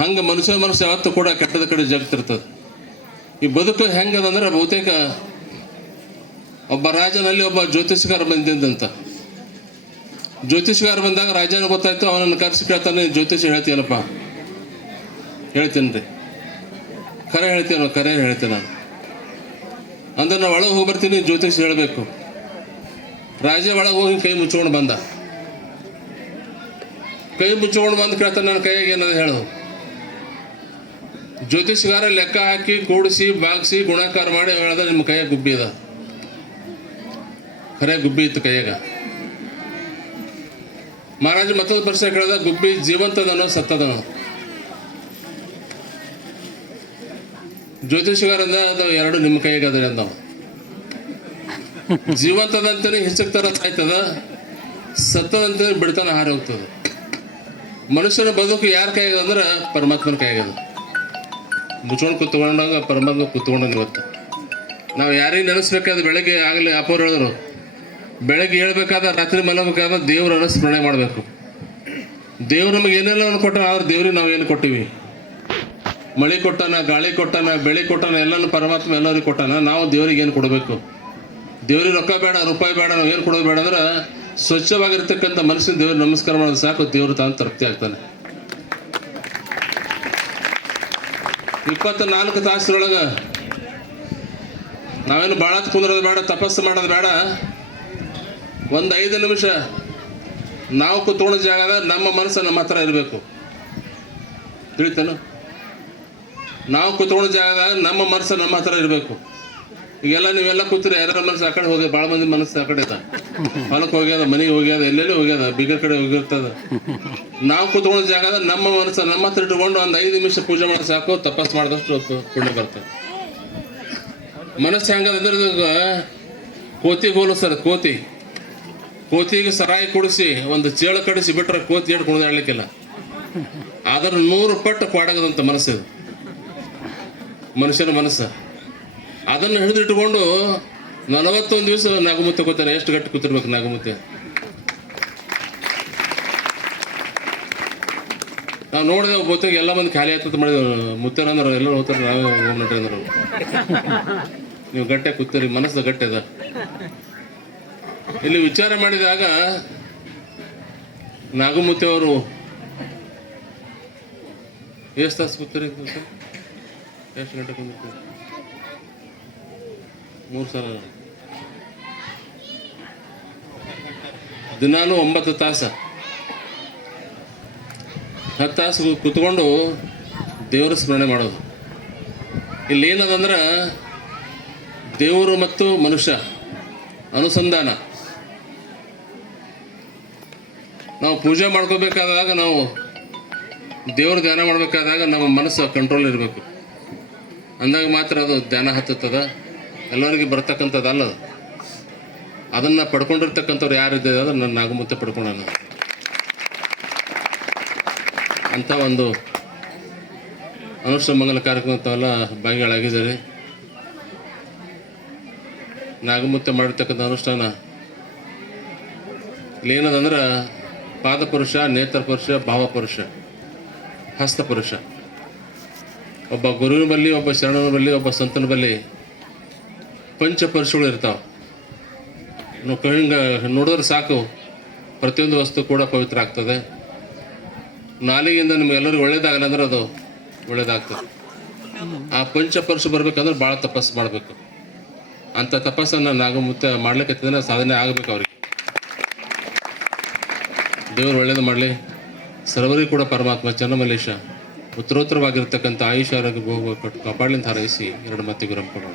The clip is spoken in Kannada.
ಹಂಗೆ ಮನುಷ್ಯ ಯಾವತ್ತೂ ಕೂಡ ಕೆಟ್ಟದ ಕಡೆ ಜಗ್ತಿರ್ತದೆ. ಈ ಬದುಕು ಹೆಂಗದಂದ್ರೆ ಬಹುತೇಕ ಒಬ್ಬ ರಾಜನಲ್ಲಿ ಒಬ್ಬ ಜ್ಯೋತಿಷ್ಯಗಾರ ಬಂದಿದ್ದಂತ. ಜ್ಯೋತಿಷ್ಯಗಾರ ಬಂದಾಗ ರಾಜನ ಗೊತ್ತಾಯ್ತು, ಅವನನ್ನು ಕರೆಸಿ ಕೇಳ್ತಾನೆ, ಜ್ಯೋತಿಷ್ಯ ಹೇಳ್ತೀನಪ್ಪ. ಹೇಳ್ತೀನಿ ರೀ, ಕರೆ ಹೇಳ್ತೀನ, ಕರೆ ಹೇಳ್ತೀನಿ ನಾನು ಅಂದ್ರೆ ನಾವು ಒಳಗೆ ಹೋಗಿ ಬರ್ತೀನಿ, ಜ್ಯೋತಿಷ್ಯ ಹೇಳಬೇಕು. ರಾಜ ಒಳಗೆ ಹೋಗಿ ಕೈ ಮುಚ್ಕೊಂಡು ಬಂದ. ಕೈ ಮುಚ್ಕೊಂಡು ಬಂದು ಕೇಳ್ತಾನೆ, ನನ್ನ ಕೈಯಾಗ ಏನದು ಹೇಳು. ಜ್ಯೋತಿಷ್ಯಗಾರ ಲೆಕ್ಕ ಹಾಕಿ ಕೂಡಿಸಿ ಬಾಗಿಸಿ ಗುಣಾಕಾರ ಮಾಡಿ ಹೇಳ್ದ, ನಿಮ್ಮ ಕೈಯಾಗ ಗುಬ್ಬಿ ಅದ. ಖರೆ ಗುಬ್ಬಿ ಇತ್ತು ಕೈಯಾಗ. ಮಹಾರಾಜ ಮತ್ತೊಂದು ಪ್ರಶ್ನೆ ಕೇಳಿದ, ಗುಬ್ಬಿ ಜೀವಂತದನೋ ಸತ್ತದನೋ? ಜ್ಯೋತಿಷಗಾರಂದ, ಅದು ಎರಡು ನಿಮ್ಮ ಕೈಗೆ ಅದ ಅಂದವ. ಜೀವಂತದಂತಾನೆ ಹೆಚ್ಚಕ್ ತರ ಆಯ್ತದ, ಸತ್ತದಂತಾನೆ ಬಿಡ್ತಾನೆ ಹಾರಿ ಹೋಗ್ತದೆ. ಮನುಷ್ಯನ ಬದುಕು ಯಾರ ಕೈಗದ ಅಂದ್ರೆ ಪರಮಾತ್ಮನ ಕೈಗದ. ಮುಚ್ಕೊಂಡು ಕುತ್ಕೊಂಡಾಗ ಪರಮಾತ್ಮ ಕುತ್ಕೊಂಡಂಗೆ. ಇವತ್ತು ನಾವು ಯಾರಿಗೆ ನೆನೆಸ್ಬೇಕಾದ್ರೆ ಬೆಳಗ್ಗೆ ಆಗಲಿ ಅಪ್ಪವ್ರು ಹೇಳಿದ್ರು, ಬೆಳಗ್ಗೆ ಹೇಳ್ಬೇಕಾದ್ರೆ ರಾತ್ರಿ ಮಲಗಬೇಕಾದ್ರೆ ದೇವ್ರ ಸ್ಮರಣೆ ಮಾಡಬೇಕು. ದೇವ್ರು ನಮಗೆ ಏನೆಲ್ಲ ಕೊಟ್ಟಾನ, ಆದ್ರೆ ದೇವ್ರಿಗೆ ನಾವು ಏನು ಕೊಟ್ಟಿವಿ? ಮಳೆ ಕೊಟ್ಟಾನ, ಗಾಳಿ ಕೊಟ್ಟಾನ, ಬೆಳೆ ಕೊಟ್ಟಾನ, ಎಲ್ಲನೂ ಪರಮಾತ್ಮ ಎಲ್ಲರಿಗೂ ಕೊಟ್ಟಾನ. ನಾವು ದೇವ್ರಿಗೆ ಏನು ಕೊಡಬೇಕು? ದೇವ್ರಿಗೆ ರೊಕ್ಕ ಬೇಡ, ರೂಪಾಯಿ ಬೇಡ, ನಾವು ಏನು ಕೊಡೋದು ಬೇಡ ಅಂದ್ರೆ ಸ್ವಚ್ಛವಾಗಿರ್ತಕ್ಕಂಥ ಮನುಷ್ಯನ ದೇವ್ರಿಗೆ ನಮಸ್ಕಾರ ಮಾಡೋದು ಸಾಕು, ದೇವ್ರು ತಾನು ತೃಪ್ತಿ ಆಗ್ತಾನೆ. 24 ತಾಸರೊಳಗೆ ನಾವೇನು ಭಾಳ ಕುಂದ್ರೋದು ಬೇಡ, ತಪಸ್ಸು ಮಾಡೋದು ಬೇಡ. ಒಂದು 5 ನಿಮಿಷ ನಾವು ಕೂತ್ಕೊಳ್ಳೋ ಜಾಗದ ನಮ್ಮ ಮನಸ್ಸು ನಮ್ಮ ಹತ್ರ ಇರಬೇಕು. ತಿಳಿತೇನು? ನಾವು ಕೂತ್ಕೊಳ್ಳೋ ಜಾಗದಾಗ ನಮ್ಮ ಮನಸ್ಸು ನಮ್ಮ ಹತ್ರ ಇರಬೇಕು. ಈಗೆಲ್ಲ ನೀವೆಲ್ಲ ಕೂತ್ರಿ, ಯಾರ ಮನಸ್ಸು ಆ ಕಡೆ ಹೋಗಿ, ಭಾಳ ಮಂದಿ ಮನಸ್ಸು ಆ ಕಡೆ ಇದೆ. ಹೊಲಕ್ಕೆ ಹೋಗ್ಯದ, ಮನೆಗೆ ಹೋಗ್ಯದ, ಎಲ್ಲೆಲ್ಲೂ ಹೋಗ್ಯದ, ಬೀಗರ ಕಡೆ ಹೋಗಿರ್ತದ. ನಾವು ಕೂತ್ಕೊಳ್ಳೋ ಜಾಗದ ನಮ್ಮ ಮನಸ್ಸು ನಮ್ಮ ಹತ್ರ ಇಟ್ಕೊಂಡು ಒಂದು 5 ನಿಮಿಷ ಪೂಜೆ ಮಾಡೋದು ಸಾಕು, ತಪಸ್ಸು ಮಾಡಿದಷ್ಟು ಪುಣ್ಯ ಬರ್ತದೆ. ಮನಸ್ಸು ಹೆಂಗಂದ್ರೆ ಕೋತಿಗೆ ಹೋಲಿಸ್ತಾರೆ. ಕೋತಿಗೆ ಸರಾಯಿ ಕುಡಿಸಿ ಒಂದು ಚೇಳು ಕಡಿಸಿ ಬಿಟ್ರೆ ಕೋತಿ ಏಟ್ ಕುಣಿದಾಡ್ಲಿಕ್ಕಿಲ್ಲ. ಆದ್ರೆ 100 ಪಟ್ಟು ಕ್ವಾಡಗದಂತ ಮನಸ್ಸಿದು, ಮನುಷ್ಯನ ಮನಸ್ಸು. ಅದನ್ನು ಹಿಡಿದಿಟ್ಕೊಂಡು 41 ದಿವಸ ನಾಗಮುತ್ತೆ ಕೂತಾನೆ. ಎಷ್ಟು ಗಟ್ಟಿ ಕೂತಿರ್ಬೇಕು ನಾಗಮುತ್ತೆ. ನಾವು ನೋಡಿದೆ ಬಹುತೇಕ ಎಲ್ಲ ಮಂದಿ ಖಾಲಿ ಆಯ್ತದ ಮಾಡಿದ್ರು. ಮುತ್ತೇರಂದ್ರೆ ಎಲ್ಲರೂ ಹೋಗ್ತಾರೆ, ನಾವೇ ಹೋಗ್ನಟ್ರಿ ಅಂದ್ರು. ನೀವು ಗಟ್ಟೆ ಕೂತೀರಿ, ಮನಸ್ಸು ಗಟ್ಟೆ ಅದ. ಇಲ್ಲಿ ವಿಚಾರ ಮಾಡಿದಾಗ ನಾಗಮುತ್ತೆ ಅವರು ಎಷ್ಟು ತಾಸು ಕೂತೀರಿ? ಎಷ್ಟು ಗಂಟೆ ಕುಂದಿರ್ತೀರಿ? 3 ಸಲ ದಿನಾನು 9 ತಾಸು 10 ತಾಸು ಕೂತ್ಕೊಂಡು ದೇವರ ಸ್ಮರಣೆ ಮಾಡೋದು. ಇಲ್ಲಿ ಏನದಂದ್ರೆ ದೇವರು ಮತ್ತು ಮನುಷ್ಯ ಅನುಸಂಧಾನ. ನಾವು ಪೂಜೆ ಮಾಡ್ಕೋಬೇಕಾದಾಗ, ನಾವು ದೇವ್ರ ಧ್ಯಾನ ಮಾಡಬೇಕಾದಾಗ ನಮ್ಮ ಮನಸ್ಸು ಕಂಟ್ರೋಲ್ ಇರಬೇಕು. ಅಂದಾಗ ಮಾತ್ರ ಅದು ಧ್ಯಾನ ಹತ್ತದ. ಎಲ್ಲರಿಗೆ ಬರ್ತಕ್ಕಂಥದ್ದಲ್ಲ ಅದು. ಅದನ್ನು ಪಡ್ಕೊಂಡಿರ್ತಕ್ಕಂಥವ್ರು ಯಾರಿದೆ ಅಂದ್ರೆ ನನ್ನ ನಾಗಮುತ್ತೆ ಪಡ್ಕೊಳ್ಳೋಣ ಅಂಥ ಒಂದು ಅನುಷ್ಠಾನ ಮಂಗಲ ಕಾರ್ಯಕ್ರಮವೆಲ್ಲ ಭಾಗಿಗಳಾಗಿದ್ದಾರೆ. ನಾಗಮುತ್ತೆ ಮಾಡಿರ್ತಕ್ಕಂಥ ಅನುಷ್ಠಾನ ಇಲ್ಲಿ ಏನದಂದ್ರೆ ಪಾದಪುರುಷ, ನೇತ್ರಪುರುಷ, ಭಾವಪುರುಷ, ಹಸ್ತಪುರುಷ. ಒಬ್ಬ ಗುರುವಿನ ಬಳಿ, ಒಬ್ಬ ಶರಣನ ಬಳಿ, ಒಬ್ಬ ಸಂತನ ಬಳಿ ಪಂಚಪುರುಷಗಳು ಇರ್ತಾವೆ. ನೋಡಿದ್ರೆ ಸಾಕು, ಪ್ರತಿಯೊಂದು ವಸ್ತು ಕೂಡ ಪವಿತ್ರ ಆಗ್ತದೆ. ನಾಲಿಗೆಯಿಂದ ನಿಮಗೆಲ್ಲರಿಗೂ ಒಳ್ಳೇದಾಗಲ್ಲ ಅಂದ್ರೆ ಅದು ಒಳ್ಳೇದಾಗ್ತದೆ. ಆ ಪಂಚಪುರುಷ ಬರ್ಬೇಕಂದ್ರೆ ಭಾಳ ತಪಸ್ಸು ಮಾಡಬೇಕು. ಅಂಥ ತಪಸ್ಸನ್ನು ನಾಗಮುತ್ತೆ ಮಾಡ್ಲಿಕ್ಕೆ ಸಾಧನೆ ಆಗಬೇಕು ಅವ್ರಿಗೆ. ದೇವರು ಒಳ್ಳೇದು ಮಾಡಲಿ. ಸರ್ವರಿಗೂ ಕೂಡ ಪರಮಾತ್ಮ ಚನ್ನಮಲ್ಲೇಶ ಉತ್ತರೋತ್ತರವಾಗಿರ್ತಕ್ಕಂಥ ಆಯುಷ ಆರೋಗ್ಯ ಭೋಗ ಕಾಪಾಡಲಿಂದ ಹಾರೈಸಿ 2 ಮತ್ತಿಗೆ ಕೊಡೋಣ.